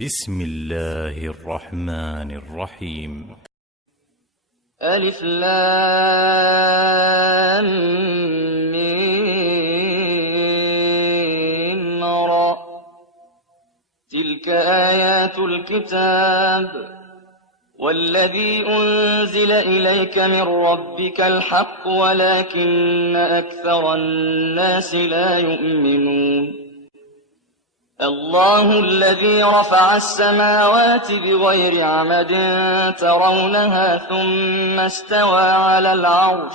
بسم الله الرحمن الرحيم. ألف لام ميم را. تلك آيات الكتاب والذي أنزل إليك من ربك الحق ولكن أكثر الناس لا يؤمنون. الله الذي رفع السماوات بغير عمد ترونها ثم استوى على العرش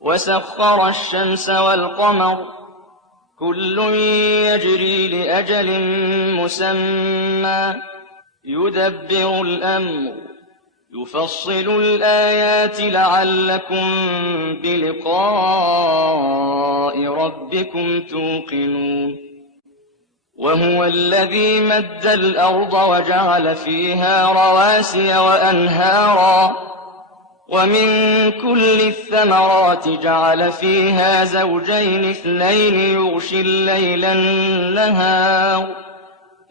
وسخر الشمس والقمر كل يجري لأجل مسمى يدبر الأمر يفصل الآيات لعلكم بلقاء ربكم توقنون. وهو الذي مد الأرض وجعل فيها رواسي وأنهارا ومن كل الثمرات جعل فيها زوجين اثنين يغشي الليل النهار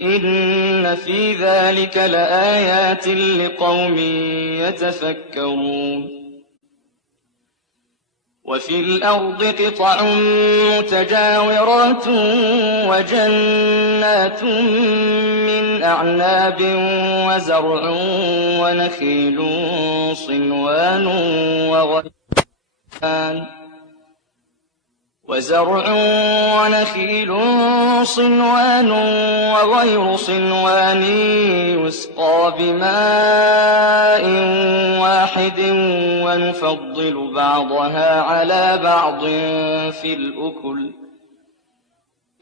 إن في ذلك لآيات لقوم يتفكرون. وفي الأرض قطع متجاورات وجنات من أعناب وزرع ونخيل صنوان وغير صنوان يسقى بماء واحد ونفضل بعضها على بعض في الأكل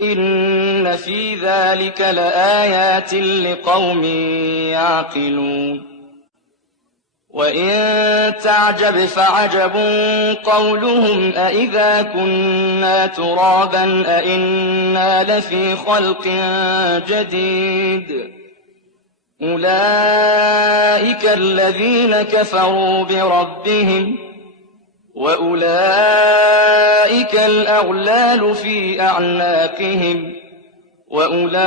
إن في ذلك لآيات لقوم يعقلون. وإن تعجب فعجب قولهم أإذا كنا ترابا أإنا لفي خلق جديد أولئك الذين كفروا بربهم وأولئك الأغلال في أعناقهم وأولئك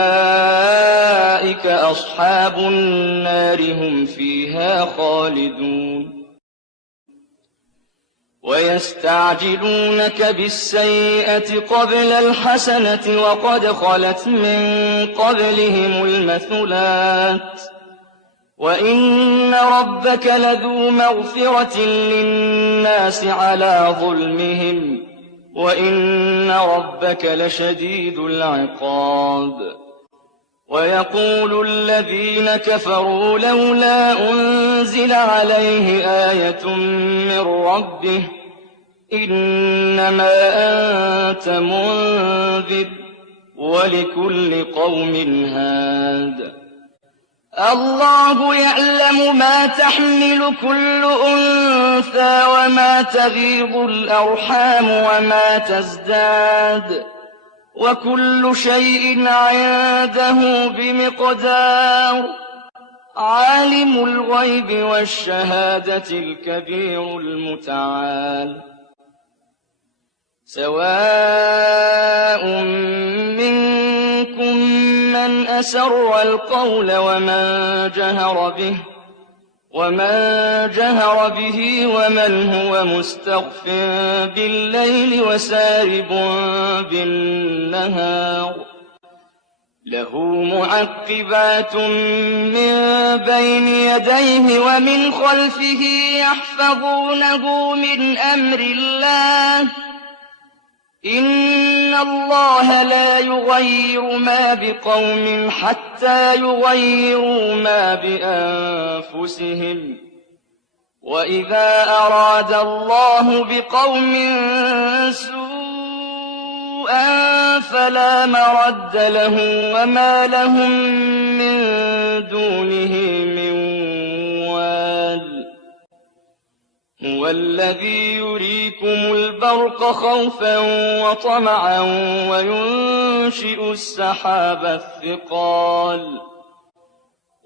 أصحاب النار هم فيها خالدون. ويستعجلونك بالسيئة قبل الحسنة وقد خلت من قبلهم المثلات وإن ربك لذو مغفرة للناس على ظلمهم وإن ربك لشديد العقاب. ويقول الذين كفروا لولا أنزل عليه آية من ربه إنما أنت منذر ولكل قوم هاد. الله يعلم ما تحمل كل أنثى وما تغيض الأرحام وما تزداد وكل شيء عنده بمقدار. عالم الغيب والشهادة الكبير المتعال. سواء منكم من أسر القول ومن جهر به ومن هو مستخف بالليل وسارب بالنهار له معقبات من بين يديه ومن خلفه يحفظونه من أمر الله إن الله لا يغير ما بقوم حتى يغيروا ما بأنفسهم وإذا أراد الله بقوم سوءا فلا مرد له وما لهم من دونه من وال. هو الذي يريكم البرق خوفا وطمعا وينشئ السحاب الثقال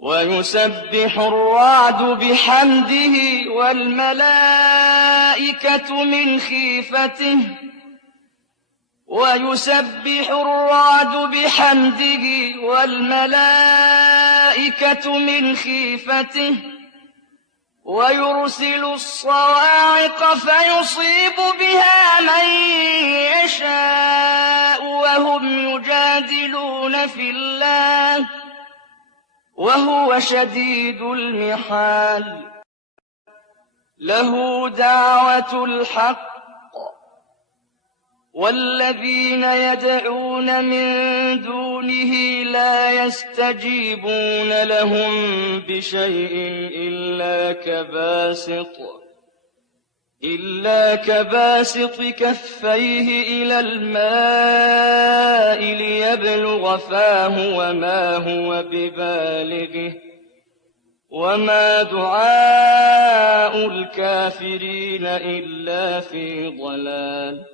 ويسبح الرعد بحمده والملائكة من خيفته ويسبح الرعد بحمده والملائكة الْمَلَائِكَةُ مِنْ خِيفَتِهِ وَيُرْسِلُ الصَّوَاعِقَ فَيُصِيبُ بِهَا مَن يَشَاءُ وَهُمْ يُجَادِلُونَ فِي اللَّهِ وَهُوَ شَدِيدُ الْمِحَالِ لَهُ دَعْوَةُ الْحَقِّ وَالَّذِينَ يَدْعُونَ مِن دُونِهِ لَا يَسْتَجِيبُونَ لَهُم بِشَيْءٍ إِلَّا كَبَاسِطِ كَفَّيْهِ إِلَى الْمَاءِ لِيَبْلُغَ فَاهُ وَمَا هُوَ بِبَالِغِهِ وَمَا دُعَاءُ الْكَافِرِينَ إِلَّا فِي ضَلَالٍ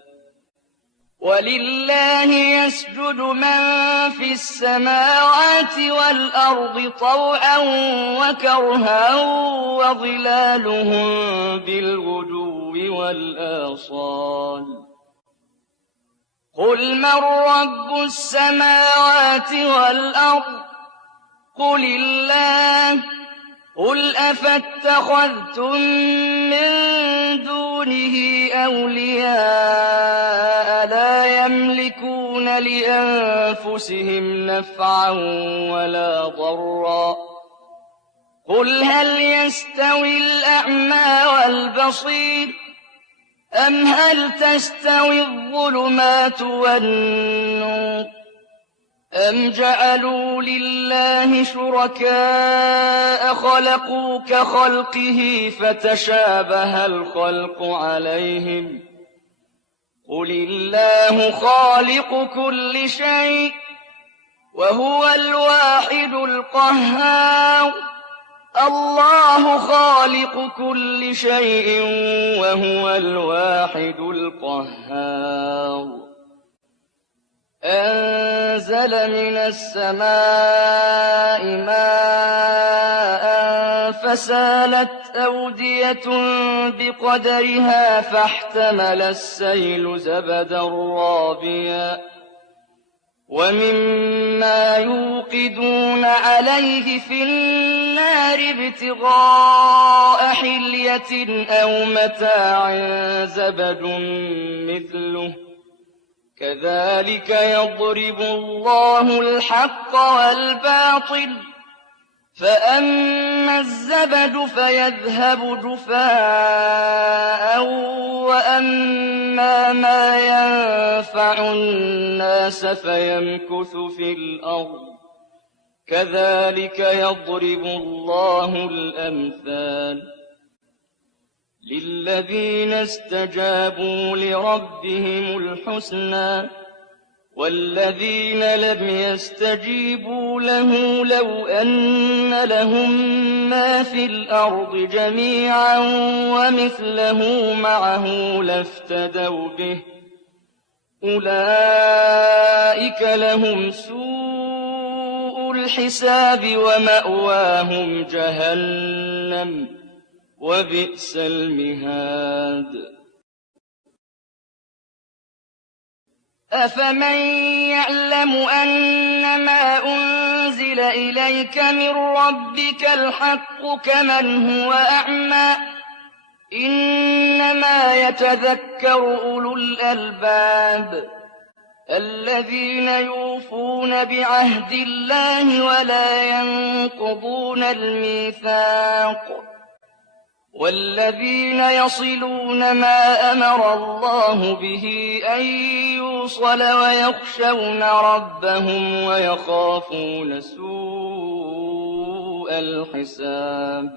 وَلِلَّهِ يَسْجُدُ مَن فِي السَّمَاوَاتِ وَالْأَرْضِ طَوْعًا وَكَرْهًا وَظِلَالُهُم بِالْغُدُوِّ وَالْآصَالِ قُلْ مَن رَّبُّ السَّمَاوَاتِ وَالْأَرْضِ قُلِ اللَّهُ قُلْ أَفَاتَّخَذْتُم مِّن دُونِهِ أَوْلِيَاءَ لَا يَمْلِكُونَ لِأَنفُسِهِمْ نَفْعًا وَلَا ضَرًّا قُلْ هَلْ يَسْتَوِي الْأَعْمَىٰ وَالْبَصِيرُ أَمْ هَلْ تَسْتَوِي الظُّلُمَاتُ وَالنُّورُ أَمْ جَعَلُوا لِلَّهِ شُرَكَاءَ خَلَقُوا كَخَلْقِهِ فَتَشَابَهَ الْخَلْقُ عَلَيْهِمْ ۚ قُلِ اللَّهُ خَالِقُ كُلِّ شَيْءٍ وَهُوَ الْوَاحِدُ الْقَهَّارُ اللَّهُ خَالِقُ كُلِّ شَيْءٍ وَهُوَ الْوَاحِدُ الْقَهَّارُ أَنزَلَ مِنَ السَّمَاءِ مَاءً فَسَالَتْ أَوْدِيَةٌ بِقَدَرِهَا فَاحْتَمَلَ السَّيْلُ زَبَدًا رَّابِيًا وَمِمَّا يُوقِدُونَ عَلَيْهِ فِي النَّارِ ابْتِغَاءَ حِلْيَةٍ أَوْ مَتَاعٍ زَبَدٌ مِّثْلُهُ كَذَٰلِكَ يَضْرِبُ اللَّهُ الْحَقَّ وَالْبَاطِلَ ۚ فَأَمَّا الزَّبَدُ فَيَذْهَبُ جُفَاءً وَأَمَّا مَا يَنفَعُ النَّاسَ فَيَمْكُثُ فِي الْأَرْضِ ۚ كَذَٰلِكَ يَضْرِبُ اللَّهُ الْأَمْثَالَ لِلَّذِينَ اسْتَجَابُوا لِرَبِّهِمُ الْحُسْنَىٰ ۚ وَالَّذِينَ لَمْ يَسْتَجِيبُوا لَهُ لَوْ أَنَّ لَهُم مَّا فِي الْأَرْضِ جَمِيعًا وَمِثْلَهُ مَعَهُ لَافْتَدَوْا بِهِ ۚ أُولَٰئِكَ لَهُمْ سُوءُ الْحِسَابِ وَمَأْوَاهُمْ جَهَنَّمُ ۖ وَبِئْسَ الْمِهَادُ أَفَمَن يَعْلَمُ أَنَّمَا أُنزِلَ إِلَيْكَ مِن رَّبِّكَ الْحَقُّ كَمَنْ هُوَ أَعْمَىٰ ۚ إِنَّمَا يَتَذَكَّرُ أُولُو الْأَلْبَابِ الَّذِينَ يُوفُونَ بِعَهْدِ اللَّهِ وَلَا يَنقُضُونَ الْمِيثَاقَ وَالَّذِينَ يَصِلُونَ مَا أَمَرَ اللَّهُ بِهِ أَن يُوصَلَ وَيَخْشَوْنَ رَبَّهُمْ وَيَخَافُونَ سُوءَ الْحِسَابِ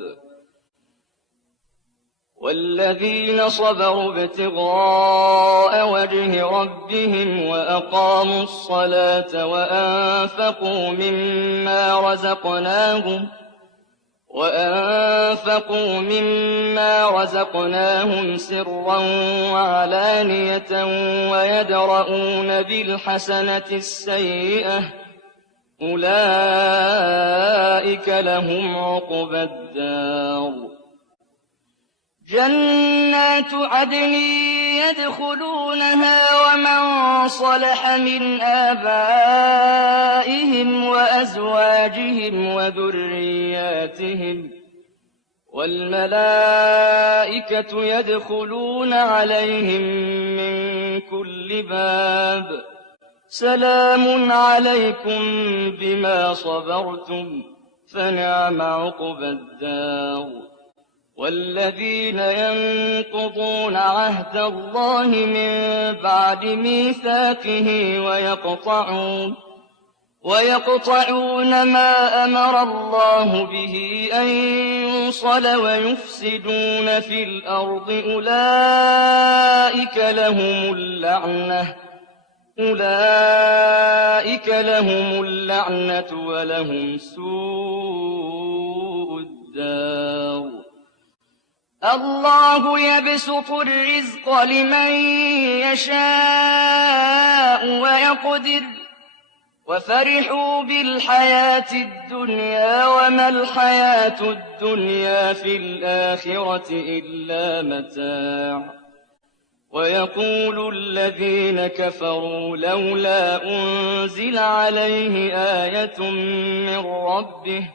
وَالَّذِينَ صَبَرُوا ابْتِغَاءَ وَجْهِ رَبِّهِمْ وَأَقَامُوا الصَّلَاةَ وَأَنفَقُوا مِمَّا رَزَقْنَاهُمْ سِرًّا وَعَلَانِيَةً وَيَدْرَءُونَ بِالْحَسَنَةِ السَّيِّئَةَ ۚ أُولَٰئِكَ لَهُمْ عُقْبَى الدَّارِ جنات عدن يدخلونها ومن صلح من آبائهم وأزواجهم وذرياتهم والملائكة يدخلون عليهم من كل باب سلام عليكم بما صبرتم فنعم عقبى الدار والذين ينقضون عهد الله من بعد ميثاقه ويقطعون ما أمر الله به أن يوصل ويفسدون في الأرض أولئك لهم اللعنة ولهم سوء الدار الله يبسط الرزق لمن يشاء ويقدر وفرحوا بالحياة الدنيا وما الحياة الدنيا في الآخرة إلا متاع ويقول الذين كفروا لولا أنزل عليه آية من ربه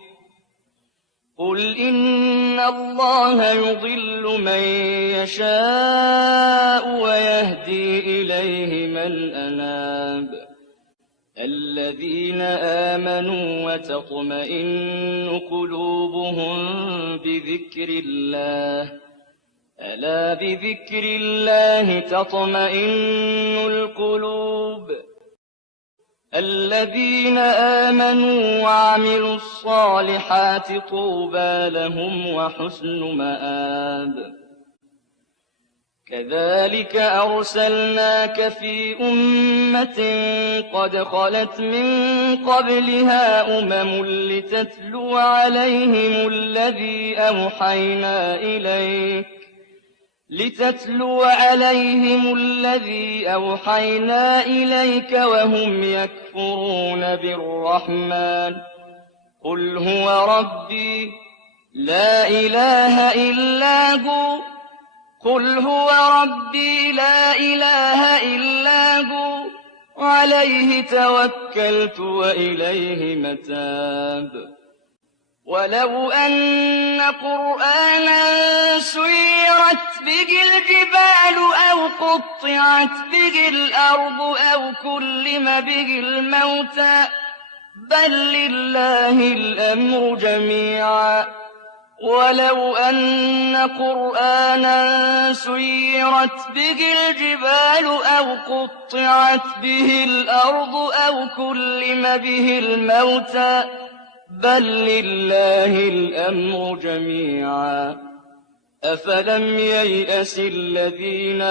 قل إن الله يضل من يشاء ويهدي إليه من أناب الذين آمنوا وتطمئن قلوبهم بذكر الله ألا بذكر الله تطمئن القلوب الذين آمنوا وعملوا الصالحات طوبى لهم وحسن مآب كذلك أرسلناك في أمة قد خلت من قبلها لتتلو عليهم الذي أوحينا إليك وهم يكفرون بالرحمن قل هو ربي لا إله إلا هو عليه توكلت وإليه متاب ولو أن قرآنا سيرت به الجبال أو قطعت به الأرض أو كلم به الموتى بل لله الأمر جميعا ولو أن قرآنا سيرت به الجبال أو قطعت به الأرض أو كلم به الموتى بل لله الأمر جميعا أفلم ييأس الذين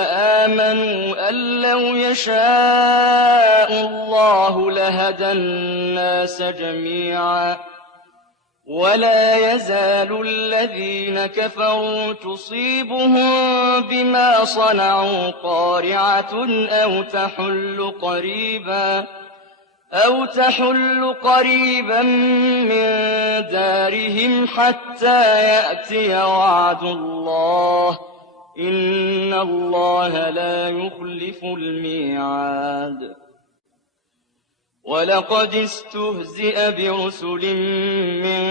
آمنوا أن لو يشاء الله لهدى الناس جميعا ولا يزال الذين كفروا تصيبهم بما صنعوا قارعة أو تحل قريبا من دارهم حتى يأتي وعد الله إن الله لا يخلف الميعاد ولقد استهزئ برسل من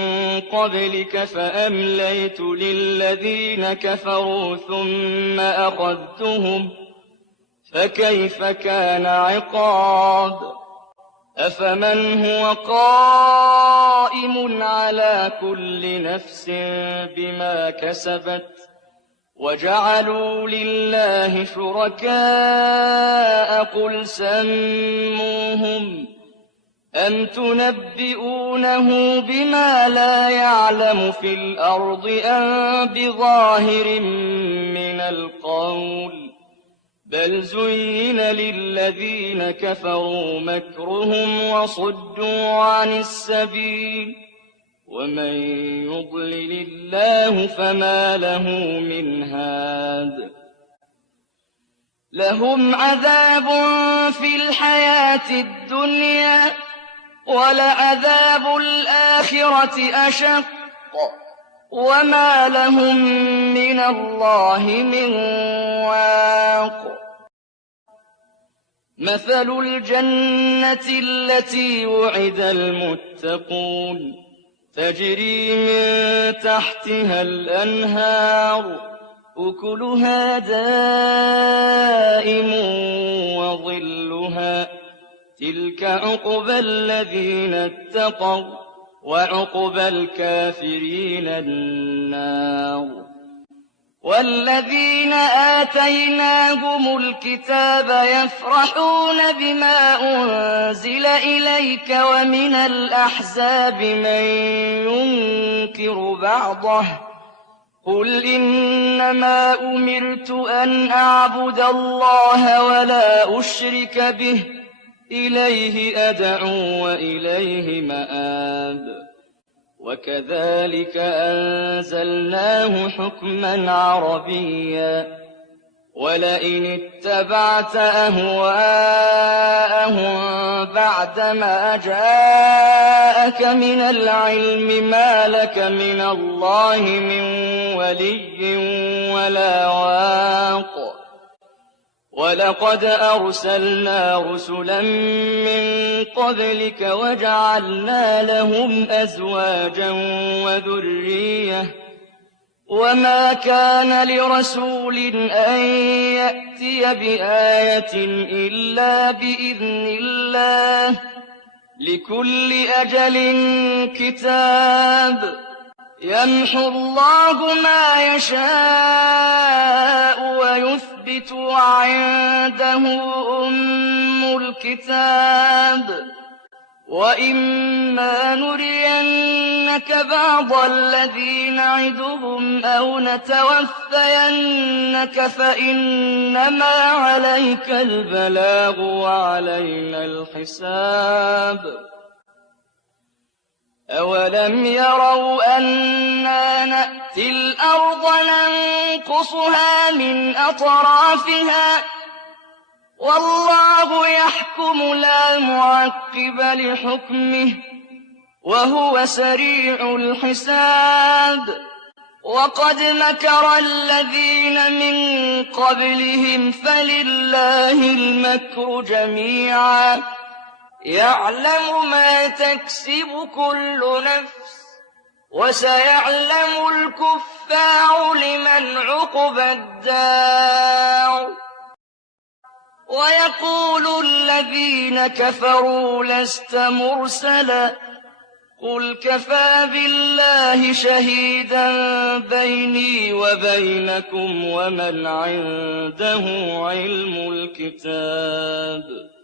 قبلك فأمليت للذين كفروا ثم أخذتهم فكيف كان عقاب أفمن هو قائم على كل نفس بما كسبت وجعلوا لله شركاء قل سموهم أم تنبئونه بما لا يعلم في الأرض أم بظاهر من القول بل زين للذين كفروا مكرهم وصدوا عن السبيل ومن يضلل الله فما له من هاد لهم عذاب في الحياة الدنيا ولعذاب الآخرة أشق وما لهم من الله من واق. مثل الجنة التي وعد المتقون تجري من تحتها الأنهار أكلها دائم وظلها تلك عقبى الذين اتقوا وعقبى الكافرين النار. والذين آتيناهم الكتاب يفرحون بما أنزل إليك ومن الأحزاب من ينكر بعضه قل إنما أمرت أن أعبد الله ولا أشرك به إليه أدعو وإليه مآب. وكذلك أنزلناه حكما عربيا ولئن اتبعت أهواءهم بعدما جاءك من العلم ما لك من الله من ولي ولا واق. ولقد أرسلنا رسلا من قبلك وجعلنا لهم أزواجا وذرية وما كان لرسول أن يأتي بآية إلا بإذن الله لكل أجل كتاب يمحو الله ما يشاء ويثبت وعنده أم الكتاب. وإما نرينك بعض الذي نعدهم أو نتوفينك فإنما عليك البلاغ وعلينا الحساب. أولم يروا أنا نأتي الأرض ننقصها من أطرافها والله يحكم لا معقب لحكمه وهو سريع الحساب. وقد مكر الذين من قبلهم فلله المكر جميعا يعلم ما تكسب كل نفس وسيعلم الكفار لمن عقبى الدار. ويقول الذين كفروا لست مرسلا قل كفى بالله شهيدا بيني وبينكم ومن عنده علم الكتاب.